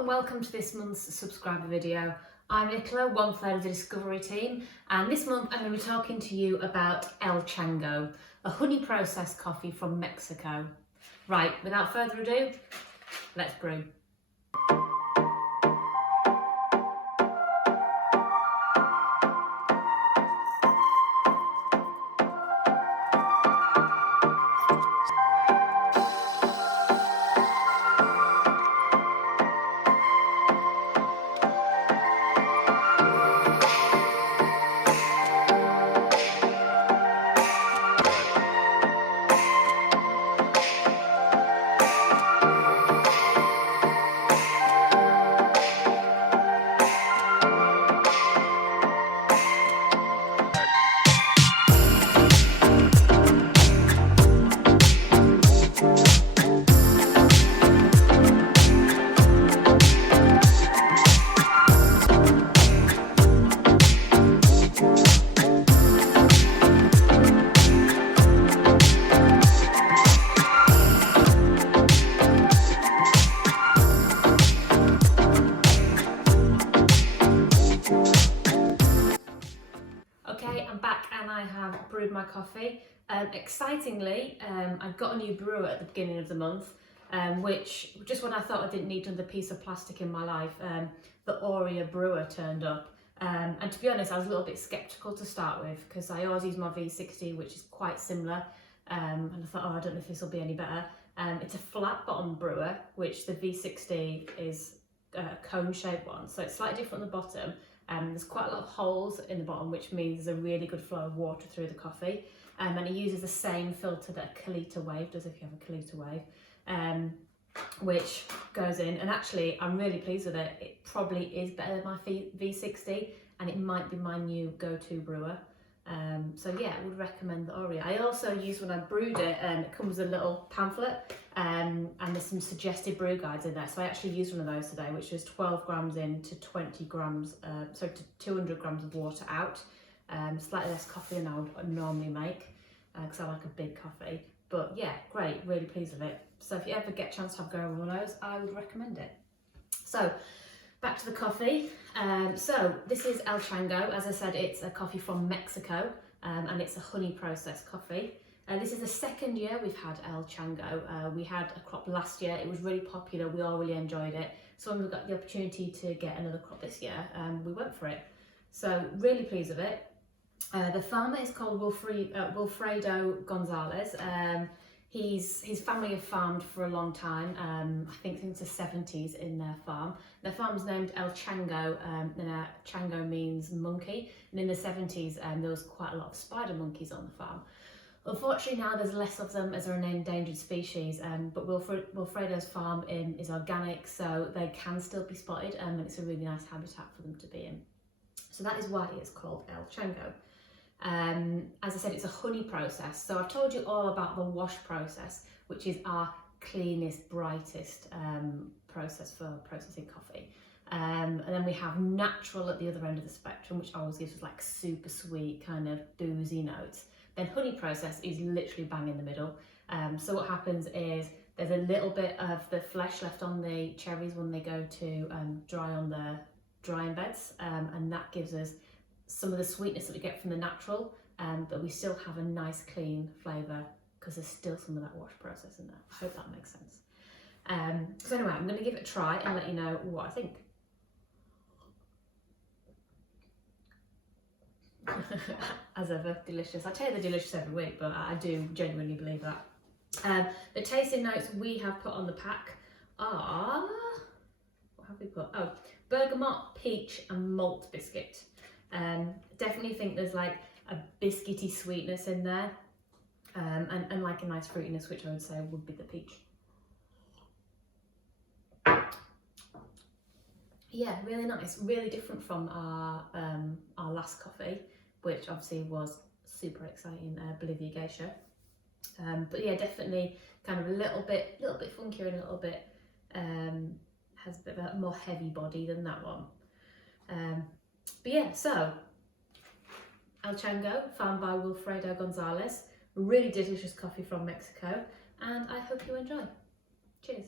and welcome to this month's subscriber video. I'm Nicola, one-third of the Discovery team, and this month I'm going to be talking to you about El Chango, a honey processed coffee from Mexico. Right, without further ado, let's brew. Okay, I'm back and I have brewed my coffee. Excitingly, I got a new brewer at the beginning of the month, which just when I thought I didn't need another piece of plastic in my life, the Aurea brewer turned up. And to be honest, I was a little bit sceptical to start with because I always use my V60, which is quite similar. And I thought, oh, I don't know if this will be any better. It's a flat bottom brewer, which the V60 is a cone shaped one, so it's slightly different on the bottom. There's quite a lot of holes in the bottom, which means there's a really good flow of water through the coffee. And it uses the same filter that a Kalita Wave does, if you have a Kalita Wave, which goes in. And actually, I'm really pleased with it. It probably is better than my V60, and it might be my new go-to brewer. So yeah, I would recommend the Aurea. I also used, when I brewed it, it comes with a little pamphlet, and there's some suggested brew guides in there. So I actually used one of those today, which was 12 grams in to 20 grams, to 200 grams of water out. Slightly less coffee than I would normally make, because I like a big coffee. But yeah, great, really pleased with it. So if you ever get a chance to have a go with one of those, I would recommend it. So back to the coffee. So this is El Chango. As I said, it's a coffee from Mexico, and it's a honey processed coffee. This is the second year we've had El Chango. We had a crop last year. It was really popular. We all really enjoyed it. So when we got the opportunity to get another crop this year, we went for it. So really pleased with it. The farmer is called Wilfredo Gonzalez. His family have farmed for a long time, I think since the 70s in their farm. Their farm's named El Chango, and Chango means monkey, and in the 70s there was quite a lot of spider monkeys on the farm. Unfortunately now there's less of them as they're an endangered species, but Wilfredo's farm is organic, so they can still be spotted, and it's a really nice habitat for them to be in. So that is why it's called El Chango. As I said, it's a honey process. So I've told you all about the wash process, which is our cleanest, brightest process for processing coffee. And then we have natural at the other end of the spectrum, which always gives us like super sweet kind of boozy notes. Then honey process is literally bang in the middle. So what happens is there's a little bit of the flesh left on the cherries when they go to dry on the drying beds, and that gives us some of the sweetness that we get from the natural, but we still have a nice clean flavour because there's still some of that wash process in there. I hope that makes sense. So anyway, I'm going to give it a try and let you know what I think. As ever, delicious. I tell you they're delicious every week, but I do genuinely believe that. The tasting notes we have put on the pack are, what have we put? Oh, bergamot, peach and malt biscuit. Definitely think there's like a biscuity sweetness in there, and like a nice fruitiness, which I would say would be the peach. Yeah, really nice, really different from our last coffee, which obviously was super exciting, Bolivia Geisha. But yeah, definitely kind of a little bit funkier and a little bit has a bit of a more heavy body than that one. But yeah, so El Chango, farmed by Wilfredo Gonzalez, really delicious coffee from Mexico, and I hope you enjoy. Cheers.